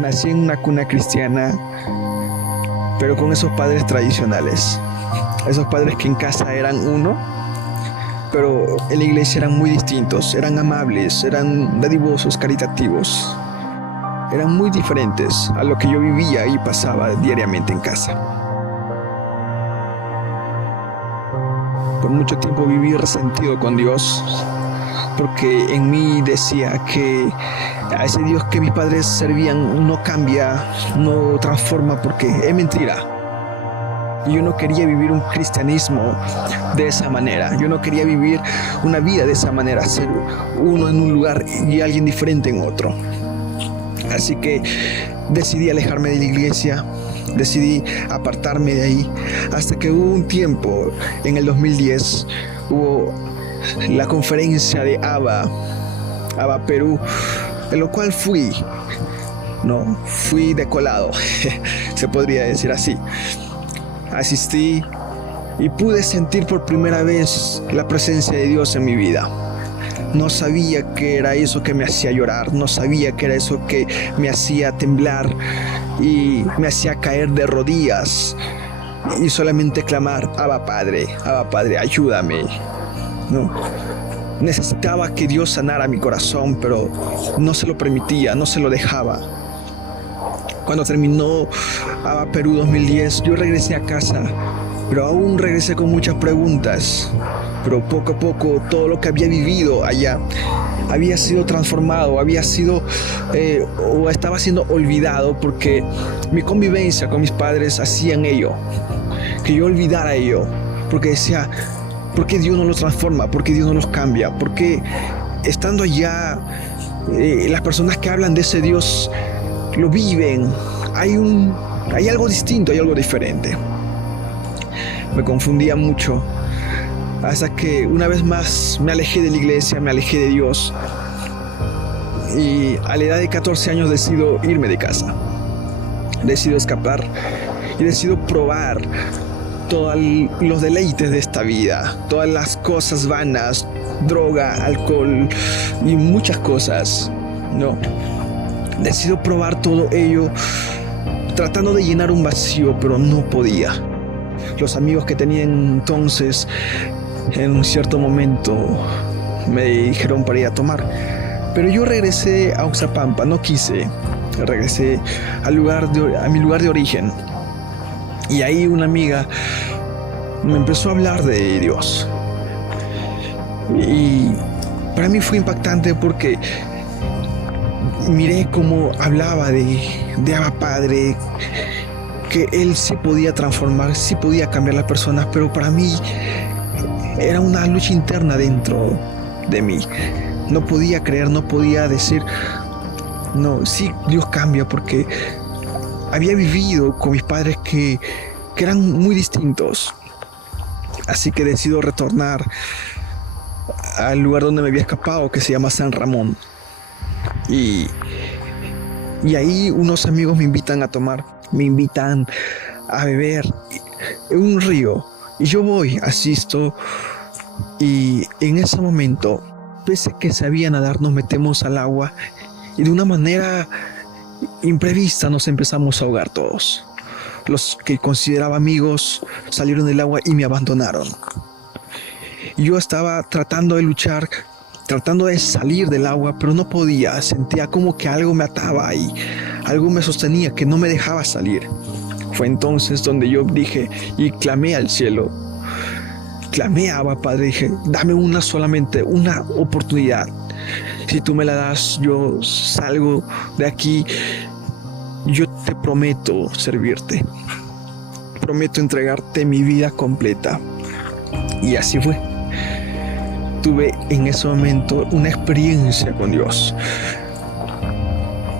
Nací en una cuna cristiana, pero con esos padres tradicionales. Esos padres que en casa eran uno, pero en la iglesia eran muy distintos. Eran amables, eran dadivosos, caritativos. Eran muy diferentes a lo que yo vivía y pasaba diariamente en casa. Por mucho tiempo viví resentido con Dios, porque en mí decía que a ese Dios que mis padres servían no cambia, no transforma, porque es mentira. Y yo no quería vivir un cristianismo de esa manera. Yo no quería vivir una vida de esa manera, ser uno en un lugar y alguien diferente en otro. Así que decidí alejarme de la iglesia, decidí apartarme de ahí, hasta que hubo un tiempo, en el 2010, hubo la conferencia de ABA Perú, en lo cual fui de colado, se podría decir así. Asistí y pude sentir por primera vez la presencia de Dios en mi vida. No sabía que era eso que me hacía llorar, no sabía que era eso que me hacía temblar y me hacía caer de rodillas y solamente clamar: Abba Padre, ayúdame. No. Necesitaba que Dios sanara mi corazón, pero no se lo permitía, no se lo dejaba. Cuando terminó ABA Perú 2010, yo regresé a casa, pero aún regresé con muchas preguntas. Pero poco a poco todo lo que había vivido allá había sido transformado, o estaba siendo olvidado, porque mi convivencia con mis padres hacían ello, que yo olvidara ello, porque decía: ¿por qué Dios no los transforma? ¿Por qué Dios no los cambia? ¿Por qué estando allá las personas que hablan de ese Dios lo viven? Hay algo distinto, hay algo diferente. Me confundía mucho, hasta que una vez más me alejé de la iglesia, me alejé de Dios, y a la edad de 14 años decido irme de casa. Decido escapar y decido probar todos los deleites de esta vida, todas las cosas vanas, droga, alcohol y muchas cosas, ¿no? Decido probar todo ello, tratando de llenar un vacío, pero no podía. Los amigos que tenía entonces, en un cierto momento, me dijeron para ir a tomar, pero yo regresé a Oxapampa, no quise. Regresé a mi lugar de origen. Y ahí una amiga me empezó a hablar de Dios. Y para mí fue impactante, porque miré cómo hablaba de Abba Padre, que Él sí podía transformar, sí podía cambiar las personas, pero para mí era una lucha interna dentro de mí. No podía creer, no podía decir: no, sí, Dios cambia, porque había vivido con mis padres que eran muy distintos. Así que decido retornar al lugar donde me había escapado, que se llama San Ramón. Y ahí unos amigos me invitan a tomar, me invitan a beber en un río. Y yo voy, asisto, y en ese momento, pese a que sabía nadar, nos metemos al agua y de una manera imprevista nos empezamos a ahogar todos. Los que consideraba amigos salieron del agua y me abandonaron. Y yo estaba tratando de luchar, tratando de salir del agua, pero no podía. Sentía como que algo me ataba ahí, algo me sostenía, que no me dejaba salir. Fue entonces donde yo dije y clamé al cielo. Clamé a Abba Padre, dije: dame solamente una oportunidad. Si tú me la das, yo salgo de aquí. Yo te prometo servirte. Prometo entregarte mi vida completa. Y así fue. Tuve en ese momento una experiencia con Dios,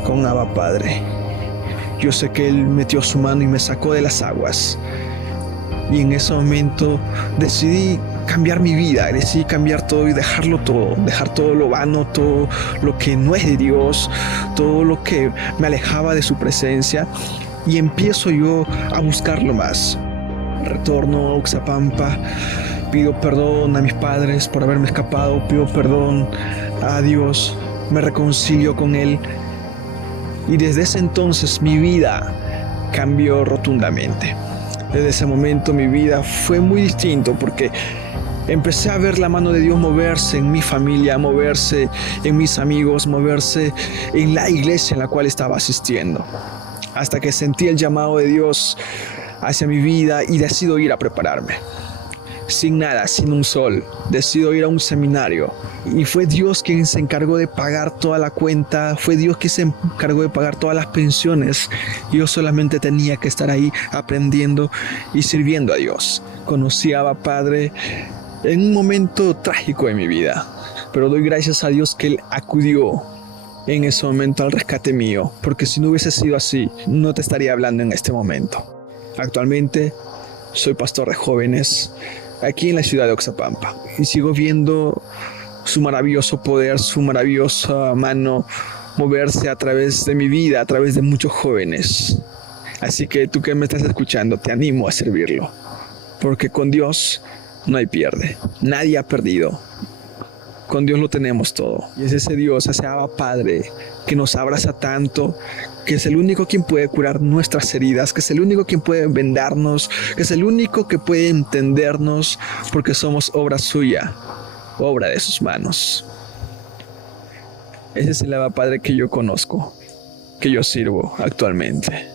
con Abba Padre. Yo sé que Él metió su mano y me sacó de las aguas. Y en ese momento decidí cambiar mi vida, decidí cambiar todo y dejarlo todo, dejar todo lo vano, todo lo que no es de Dios, todo lo que me alejaba de su presencia, y empiezo yo a buscarlo más. Retorno a Oxapampa, pido perdón a mis padres por haberme escapado, pido perdón a Dios, me reconcilio con Él Y desde ese entonces mi vida cambió rotundamente. Desde ese momento mi vida fue muy distinto porque empecé a ver la mano de Dios moverse en mi familia, moverse en mis amigos, moverse en la iglesia en la cual estaba asistiendo. Hasta que sentí el llamado de Dios hacia mi vida y decido ir a prepararme. Sin nada, sin un sol, decido ir a un seminario. Y fue Dios quien se encargó de pagar toda la cuenta, fue Dios quien se encargó de pagar todas las pensiones. Yo solamente tenía que estar ahí aprendiendo y sirviendo a Dios. Conocí a Abba Padre en un momento trágico de mi vida, pero doy gracias a Dios que Él acudió en ese momento al rescate mío, porque si no hubiese sido así, no te estaría hablando en este momento. Actualmente soy pastor de jóvenes aquí en la ciudad de Oxapampa y sigo viendo su maravilloso poder, su maravillosa mano moverse a través de mi vida, a través de muchos jóvenes. Así que tú que me estás escuchando, te animo a servirlo, porque con Dios no hay pierde, nadie ha perdido. Con Dios lo tenemos todo. Y es ese Dios, ese Abba Padre que nos abraza tanto, que es el único quien puede curar nuestras heridas, que es el único quien puede vendarnos, que es el único que puede entendernos, porque somos obra suya, obra de sus manos. Ese es el Abba Padre que yo conozco, que yo sirvo actualmente.